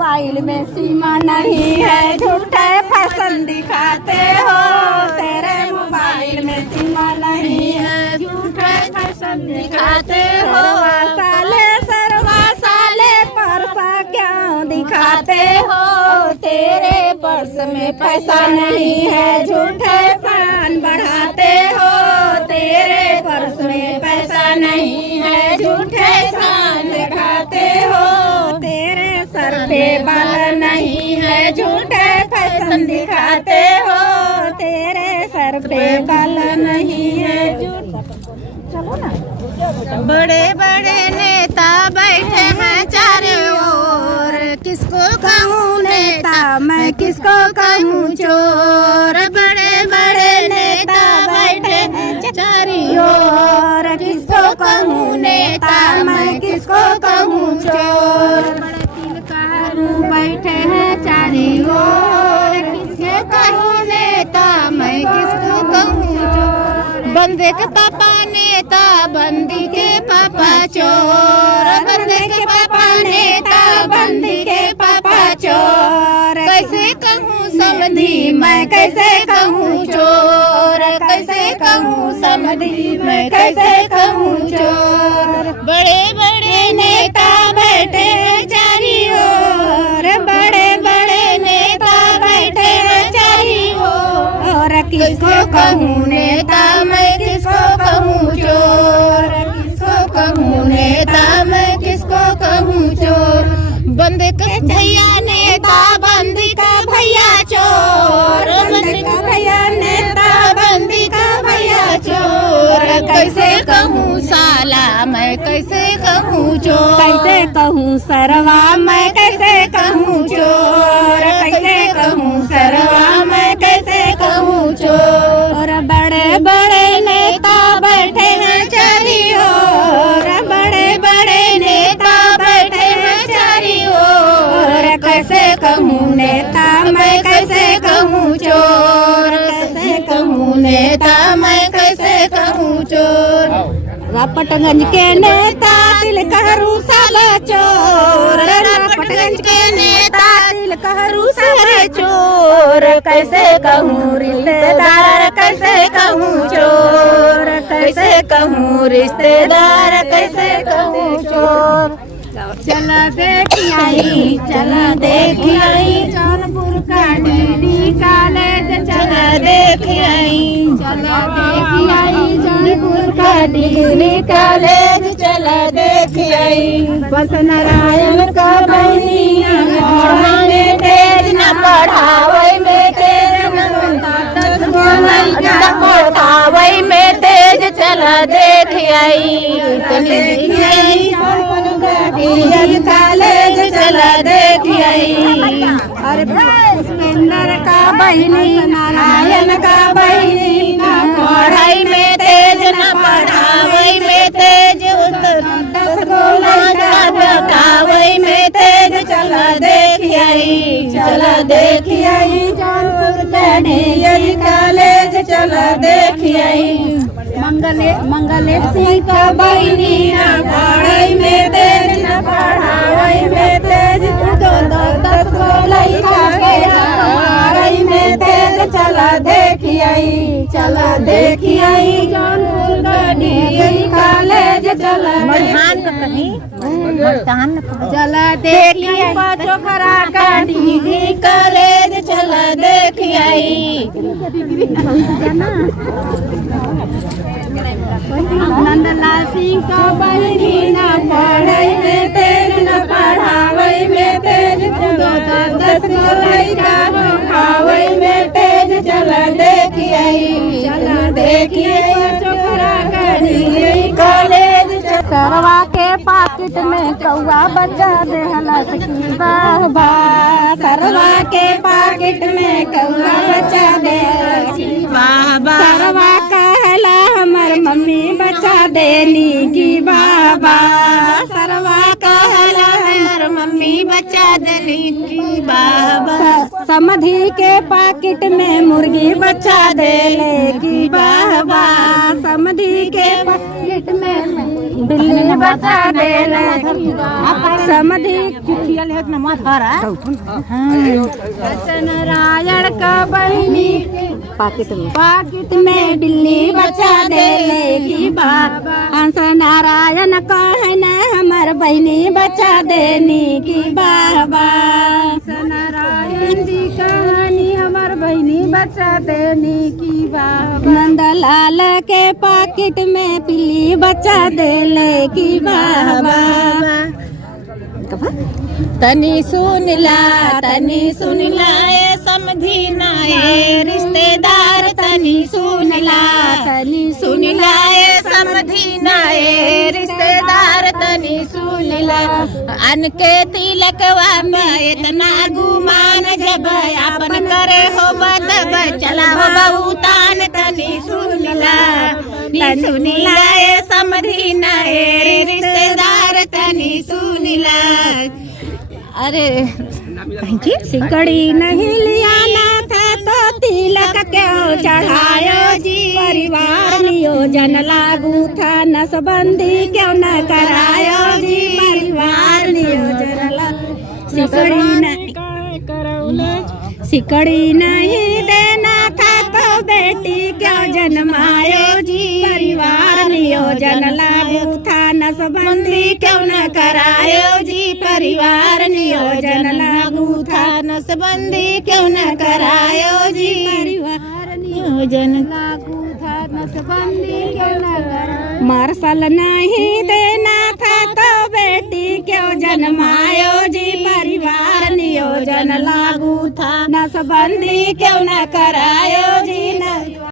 Mobile में सीमा नहीं है, झूठे फैशन दिखाते हो। तेरे मोबाइल में सीमा नहीं है, झूठे फैशन दिखाते हो। सरवा साले परसा क्यों दिखाते हो। तेरे पर्स में पैसा नहीं है, झूठे शान बढ़ाते हो। तेरे पर्स में पैसा नहीं है, झूठे शान दिखाते हो। तेरे सर पे बाल नहीं है, झूठे फैशन दिखाते हो। तेरे सर पे बाल नहीं है, चलो ना। बड़े बड़े नेता बैठे हैं चारों ओर, किसको कहूँ नेता मैं किसको कहूँ चोर। बड़े बड़े नेता बैठे हैं चारों ओर, किसको कहूँ नेता मैं किसको कहूँ चोर। बैठे हैं चारों ओर, किसको कहूँ नेता मैं किसको कहूँ चोर। बंदे के पापा नेता, बंदी के पापा चोर। बंदे के पापा नेता, बंदी के पापा चोर। कैसे कहूँ समधी मैं कैसे कहूँ चोर। कैसे कहूँ समधी मैं कैसे कहूँ चोर। बड़े बड़े नेता बैठे हैं चारों ओर, बड़े बड़े नेता बैठे हैं चारों ओर। किसको कहूँ नेता मैं किसको कहूँ चोर। किसको कहूँ नेता मैं किसको कहूँ चोर। बंदे का भैया नेता, बंदी का भैया चोर। बंदी का भैया नेता, बंदी का भैया चोर। कैसे कहूँ साला मैं कैसे कहूँ चोर। कैसे कहूँ सरवा मैं कैसे कहूँ चोर। कैसे कहूँ सरवा मैं कैसे कहूँ चोर। बड़े बड़े नेता बैठे हैं चारों ओर, बड़े बड़े नेता बैठे हैं चारों ओर। कैसे कहूँ नेता मैं कैसे कहूँ चोर। कैसे कहूँ नेता मैं कैसे कहूँ चोर। रापटगंज के नेता तिलकहरू साला चोर। रापटगंज के नेता तिलकहरू साला चोर। कैसे कहूँ रिश्तेदार कैसे कहूँ चोर। कैसे कहूँ रिश्तेदार कैसे कहूँ चोर। चला देख आई, चला देख आई जौनपुर का डिग्री कॉलेज। चला देख आई, चला देख आई जौनपुर का डिग्री कॉलेज। चला देख आई बस नारायण का बहनी में तेज न पढ़ावई में तेज न पढ़ावई में तेज। चला देख आई कॉलेज। चला देख आई अरे पुष्पेंद्र का बहनी नारायण का बहनी। पढ़ाई में तेज न पढ़ावई में तेज, 10 गोला बतावई में तेज। चला देख आई, चला देख आई जौनपुर का डिग्री कॉलेज। चला देख आई मंगले सिंह का बहनी पढ़ाई में तेज न पढ़ावई में तेज। 10 गोला पढ़ाई में तेज। चला देख आई, चला देख आई जौनपुर का डिग्री कॉलेज। चला चला देख आई पोखरा का डिग्री कॉलेज। चला देख आई नंदलाल सिंह का बहनी न पढ़ाई में तेज न पढ़ावई में तेज। 10 गोला पढ़ावई में तेज। चला देख आई, चला देख आई पोखरा का डिग्री कॉलेज। सरवा के पाकिट में कौआ बच्चा देहलस की बाबा। सरवा के पाकिट में कौआ बच्चा देहलस की बाबा। सरवा कहला हमर मम्मी बच्चा देनी की बाबा। सरवा कहला हमर मम्मी बच्चा देनी की बाबा। समधी के पाकिट में मुर्गी बच्चा देले की बाबा। समधी के पाकिट पाकिट में बिल्ली बचा देले समधी नारायण का बहिनी पाकिट में बिल्ली बचा देले की बात हंस नारायण कहे न हमार बहिनी बचा देनी की बाबा नारायण जी कहानी हमार बहिनी बचा देनी की बाबा नंदलाल के पाकिट में बिल्ली बचा देले की बाबा तनी सुन ला ए समधी ना ए रिश्तेदार तनी सुन ला ए समधी ना ए रिश्तेदार तनी सुन ला अन के तिलकवा में इतना गुमान जब अपन करे हो बदब चलाव बहुतान तनी सुन ला ए समधी ना ए रिश्तेदार तनी सुन ला अरे सिकड़ी नहीं लियाना था तो तिलक क्यों चढ़ायो जी परिवार नियोजन लागू था नसबंदी क्यों न करायो जी परिवार नियोजन सिकड़ी नहीं देना था तो बेटी क्यों जन्मायो जी परिवार नियोजन लागू था नसबंदी क्यों न करायो जी परिवार नियोजन लागू था नसबंदी क्यों न करायो जी परिवार नियोजन लागू था नसबंदी क्यों न करायो मार्शल नहीं देना था तो बेटी क्यों जन्मायो जी परिवार नियोजन लागू था नसबंदी क्यों न करायो जी